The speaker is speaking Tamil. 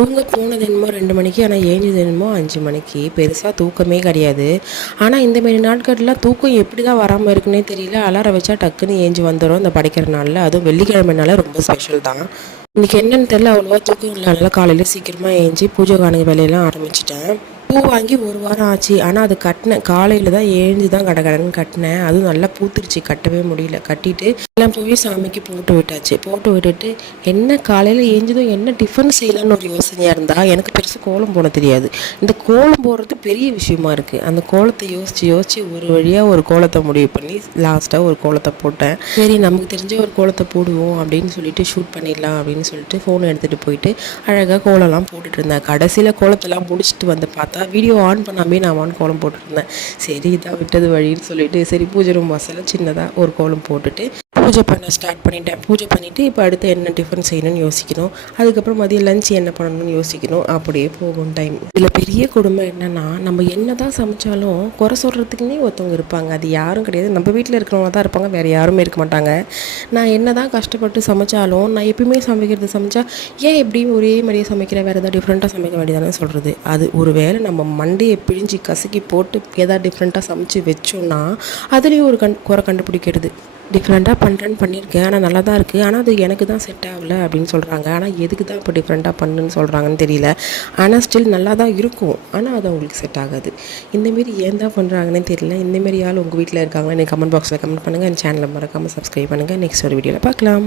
தூங்க போனது என்னமோ 2 மணிக்கு, ஆனால் ஏஞ்சது என்னமோ 5 மணிக்கு. பெருசாக தூக்கமே கிடையாது. ஆனால் இந்தமாரி நாட்கள்லாம் தூக்கம் எப்படி தான் வராமல் இருக்குன்னே தெரியல. அலாரம் வச்சா டக்குன்னு ஏஞ்சி வந்துடும் இந்த படிக்கிற நாளில். அதுவும் வெள்ளிக்கிழமைனால ரொம்ப ஸ்பெஷல் தான். இன்றைக்கி என்னென்னு தெரியல, அவ்வளோவா தூக்கம் இல்லைனால காலையில் சீக்கிரமாக ஏஞ்சி பூஜை காணுங்க வேலையெல்லாம் ஆரம்பிச்சிட்டேன். பூ வாங்கி 1 வாரம் ஆச்சு. ஆனால் அது கட்டினேன் காலையில் தான் ஏஞ்சி தான் கடகடன்னு கட்டினேன். அதுவும் நல்லா பூத்துருச்சு, கட்டவே முடியல. கட்டிட்டு எல்லாம் போய் சாமிக்கு போட்டு விட்டாச்சு. போட்டு விட்டுட்டு என்ன காலையில் ஏஞ்சதும் என்ன டிஃபன் செய்யலான்னு ஒரு யோசனையாக இருந்தால் எனக்கு பெருசு கோலம் போட தெரியாது. இந்த கோலம் போடுறது பெரிய விஷயமா இருக்குது. அந்த கோலத்தை யோசித்து ஒரு வழியாக ஒரு கோலத்தை முடிவு பண்ணி லாஸ்ட்டாக ஒரு கோலத்தை போட்டேன். சரி, நமக்கு தெரிஞ்ச ஒரு கோலத்தை போடுவோம் அப்படின்னு சொல்லிட்டு ஷூட் பண்ணிடலாம் அப்படின்னு சொல்லிட்டு ஃபோனை எடுத்துகிட்டு போயிட்டு அழகாக கோலம்லாம் போட்டுட்டு இருந்தேன். கடைசியில் கோலத்தெல்லாம் முடிச்சுட்டு வந்து பார்த்தா வீடியோ ஆன் பண்ணாமே நான் கோலம் போட்டுருந்தேன். சரி, இதான் விட்டது வழின்னு சொல்லிட்டு சரி பூஜை ரூம் வாசலில் சின்னதாக ஒரு கோலம் போட்டுட்டு பூஜை பண்ண ஸ்டார்ட் பண்ணிட்டேன். பூஜை பண்ணிவிட்டு இப்போ அடுத்து என்ன டிஃபன் செய்யணும்னு யோசிக்கணும். அதுக்கப்புறம் மதியம் லஞ்ச் என்ன பண்ணணும்னு யோசிக்கணும். அப்படியே போகும் டைம். இதில் பெரிய கொடுமை என்னென்னா, நம்ம என்ன தான் சமைச்சாலும் குறை சொல்கிறதுக்குன்னே ஒருத்தவங்க இருப்பாங்க. அது யாரும் கிடையாது, நம்ம வீட்டில் இருக்கிறவங்க தான் இருப்பாங்க, வேறு யாருமே இருக்க மாட்டாங்க. நான் என்ன தான் கஷ்டப்பட்டு சமைச்சாலும் நான் எப்பயுமே சமைச்சா ஏன் எப்படியும் ஒரே மாதிரியே சமைக்கிறேன், வேறு ஏதாவது டிஃப்ரெண்ட்டாக சமைக்க வேண்டியதானே சொல்கிறது. அது ஒரு வேளை நம்ம மண்டையை பிழிஞ்சு கசக்கி போட்டு ஏதாவது டிஃப்ரெண்ட்டாக சமைச்சு வச்சோன்னா அதுலேயும் ஒரு குறை கண்டுபிடிக்கிறது. டிஃப்ரெண்ட்டாக பண்ணுறேன்னு பண்ணியிருக்கேன், ஆனால் நல்லா தான் இருக்குது, ஆனால் அது எனக்கு தான் செட் ஆகலை அப்படின்னு சொல்கிறாங்க. ஆனால் எதுக்கு தான் இப்போ டிஃப்ரெண்ட்டாக பண்ணுன்னு சொல்கிறாங்கன்னு தெரியல. ஆனால் ஸ்டில் நல்லா தான் இருக்கும், ஆனால் அது அவங்களுக்கு செட் ஆகாது. இந்தமாரி ஏன் தான் பண்ணுறாங்கன்னு தெரியல. இந்தமாரி ஆள் உங்கள் வீட்டில் இருக்காங்களா? எனக்கு கமெண்ட் பாக்ஸில் கமெண்ட் பண்ணுங்கள். என் சேனலை மறக்காமல் சப்ஸ்கிரைப் பண்ணுங்கள். நெக்ஸ்ட் ஒரு வீடியோவில் பார்க்கலாம்.